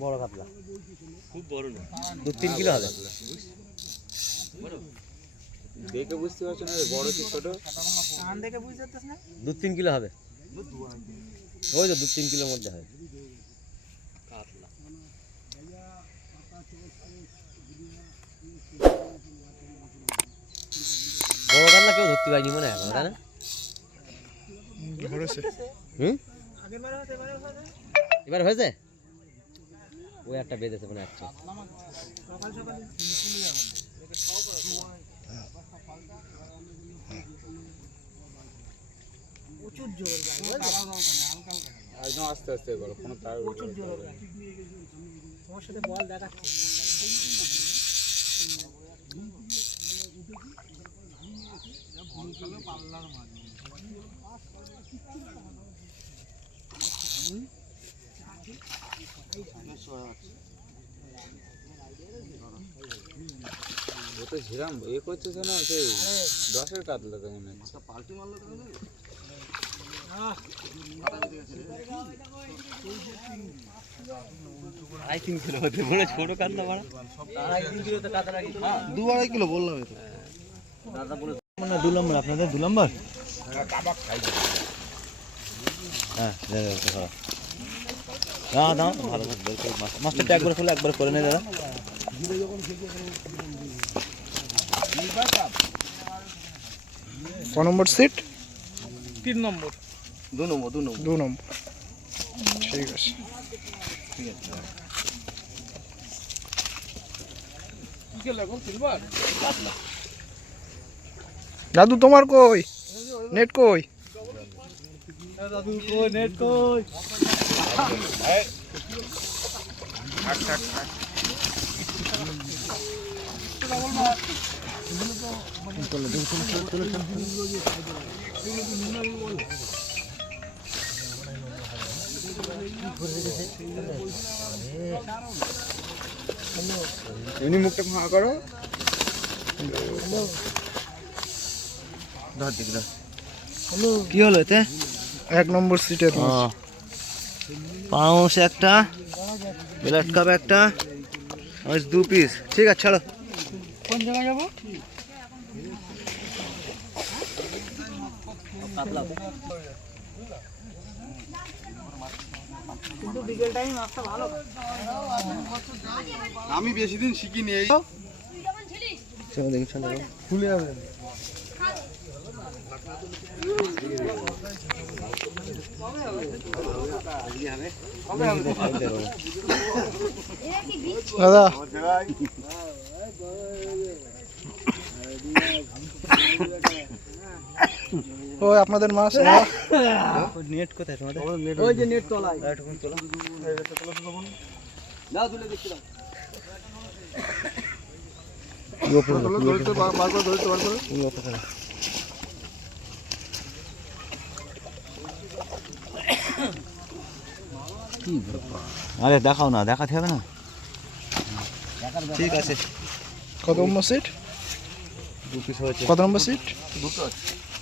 বড় কাতলা খুব বড় না, 2-3 কিলো হবে। দেখে বুঝতে পারছো না বড় কি ছোট? দেখে বুঝতে পারছিস না? 2-3 কিলো হবে, ওই তো 2-3 কিলোর মধ্যে হয় কাতলা। বড় কাতলা কেউ ধরতে পারিনি মনে হয় এখন, তাই না? এবার হয়েছে, ওই একটা বেঁধেছে মানে একটা। প্রচুর জোর একদম আস্তে আস্তে করো, কোনো তার প্রচুর জোর তোমার সাথে বল দেখাচ্ছে। ও তো ঝিরাম এ করছে না, সেই 10-এর কাতলা তো মনে হচ্ছে। পাল্টি মারলো তো না, 2.5-3 কিলো হতে বলে ছোট কাতলা বাড়া। 2.5-3 কিলো তো কাতলা কি? 2-2.5 কিলো বললাম তো দাদা বলে মানে 2 নম্বর আপনাদের 2 নম্বর। হ্যাঁ দাও দাও ভালো করে বের করে মাছটা একবার খোলে, একবার করে নে দাদা। ক নম্বর সিট? 3 নম্বর। 2 নম্বর 2 নম্বর। ঠিক আছে দাদু তোমার কই নেট কই? দাদু কই নেট কই? এমনি মুখটা ফাঁকা করো। ধর দিক ধর। কি হলো এতে? 1 নম্বর সিটের মাছ। পাউস একটা, ব্লাড কাপ একটা, মাছ 2 পিস। ঠিক আছে ছাড়ো। কোন জায়গায় যাবো? কিন্তু বিকেল টাইম মাছটা ভালো। আমি বেশি দিন শিখিনি এই চলো দেখি চলো খুলে যাবে। দাদা ওই আপনাদের মাছ নেট কোথায় তোমাদের? ওই যে নেট তলায়। একটুখানি তোলো। নাও তুলে দেখি দাও। আরে দেখাও না, দেখাতে হবে না। ঠিক আছে। কত নম্বর সিট? 2 পিস হয়েছে। কত number seat?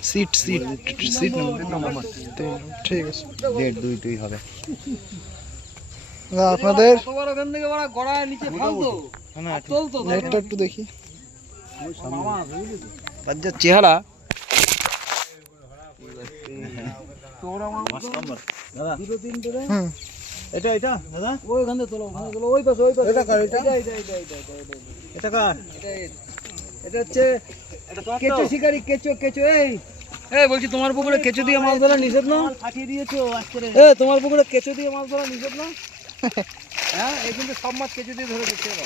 Seat seat seat number 3। ঠিক আছে 1.5-2 হবে। আপনাদের কতবার ওখান থেকে ওরা গড়ায় নিচে ফালতো। না চলতো নেটটা একটু দেখি। বাজার চেহারা দাদা 2-3 ধরে হুম এটা দাদা ওইখান থেকে তোলো, ওখানে তোলো, ওই পাশে ওই পাশে। এটা কার এটা? এটা কার? এটা হচ্ছে কেঁচো শিকারি, কেঁচো এই এই বলছি তোমার পুকুরে কেঁচো দিয়ে মাছ ধরা নিষেধ না? ফাটিয়ে দিয়েছো আজকে। তোমার পুকুরে কেঁচো দিয়ে মাছ ধরা নিষেধ না? হ্যাঁ এই কিন্তু সব মাছ কেঁচো দিয়ে ধরে দেখতে পাবো।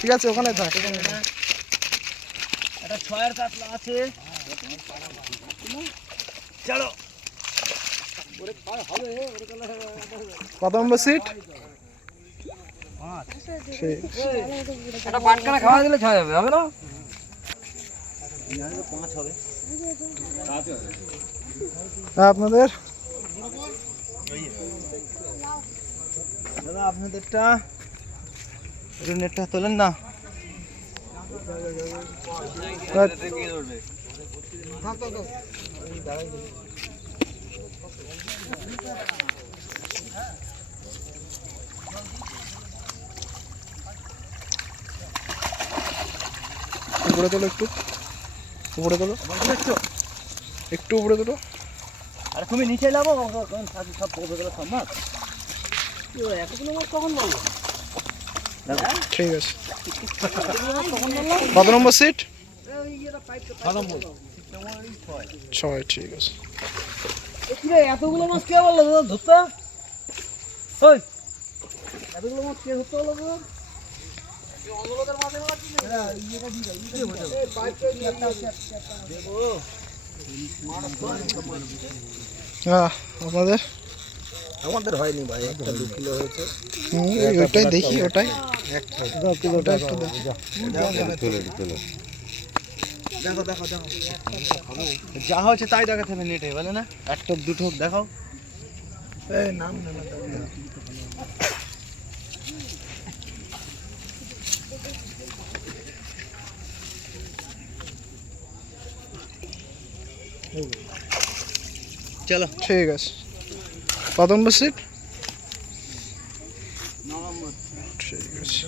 ঠিক আছে ওখানে থাক। একটা 6-এর কাতলা আছে। চলো কত নম্বর সিট? ঠিক একটা বাটখানা খাওয়া দিলে খাওয়া যাবে, হবে না? 5 হবে। আপনাদের দাদা আপনাদেরটা একটু নেটটা তোলেন না। উপরে তোলো একটু, উপরে তোলো একটু, উপরে তোলো। আর তুমি নিচে যাবো সব পড়বে গেলে সব মাছ এতগুলো মাছ কখন বলবো? ঠিক আছে। কত নম্বর সিট? 6। ঠিক আছে। এতগুলো মাছ কে বললো দাদা ধরতে? ওই এতগুলো মাছ কে ধরতে বললো দাদা? আপনাদের? আমাদের হয়নি ভাই, একটা 2 কিলো হয়েছে। ওটাই দেখি, ওটাই দেখো দেখো দেখো, যা হচ্ছে তাই দেখাতে হবে নেটে, বলে না 1 টোপ 2 টোপ দেখাও। নাম চলো ঠিক আছে। কত নম্বর সিট? ঠিক আছে।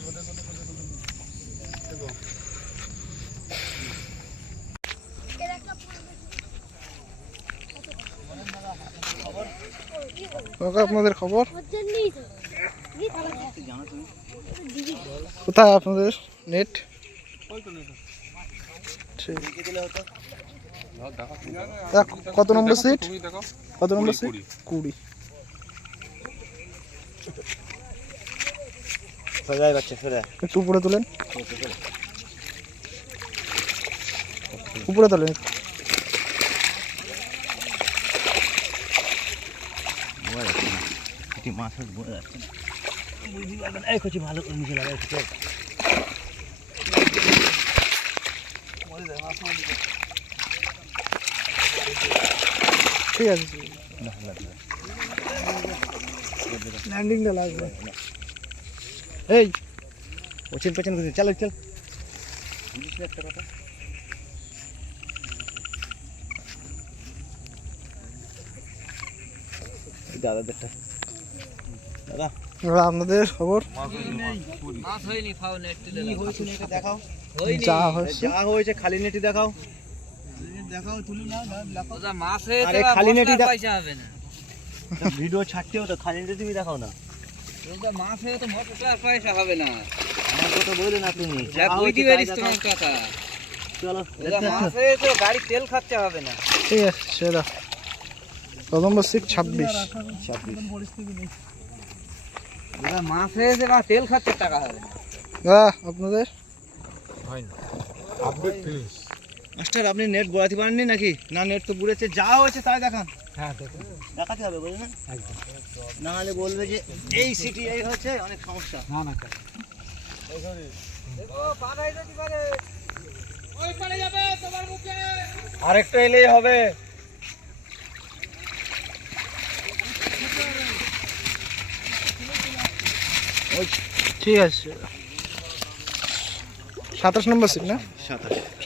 আপনাদের খবর কোথায় আপনাদের নেট? কত নম্বর সিট? কত নম্বর সিট? 20। সোজাই বাচ্চা ফেরা একটু উপরে তোলেন, উপরে তোলেন। এটি মাছ বোঝা যাচ্ছে না, বুঝতে পারবেন। এই কচি ভালো করে নিচে লাগাই ঠিক আছে। ল্যান্ডিংটা লাগবে। এই ওচেন পেছন ঘুরে চল চল, বুঝিস না একটা কথা? দাদাদেরটা দাদা, আপনাদের খবর? মাছ হয়নি, ফাও নেট তুলে কি হয়েছে নেটে দেখাও, যা হয়েছে যা হয়েছে খালি নেটি দেখাও। দেখাও তুলি না ওটা মাছ হয়েছে, আরে খালি নেটি পয়সা হবে না। ভিডিও ছাড়তেও তো খালি নেটি তুমি দেখাও না। ওটা মাছ হয়ে তো মোটর পয়সা হবে না। আমার কথা বলে না তুমি, যা যা হয়েছে বুঝতে তাই পারিস দেখাও। তোমার কথা। চলো ওটা মাছ হয়ে তো গাড়ি তেল খরচা হবে না। ঠিক আছে সেটা। কত নম্বর সিট? 26। ওটা মাছ হয়েছে বা তেল খরচার টাকা হবে না। আপনাদের? মাস্টার আপনি নেট বড়াতে পারেননি নাকি? না নেট তো বুড়েছে, যা হয়েছে তাই দেখান। হ্যাঁ দেখুন, দেখাতে হবে বলে না, না হলে বলবে যে এই সিটি এই হচ্ছে, অনেক সমস্যা। না না আরেকটা এলেই হবে। ঠিক আছে। 27 নম্বর সিট না? 27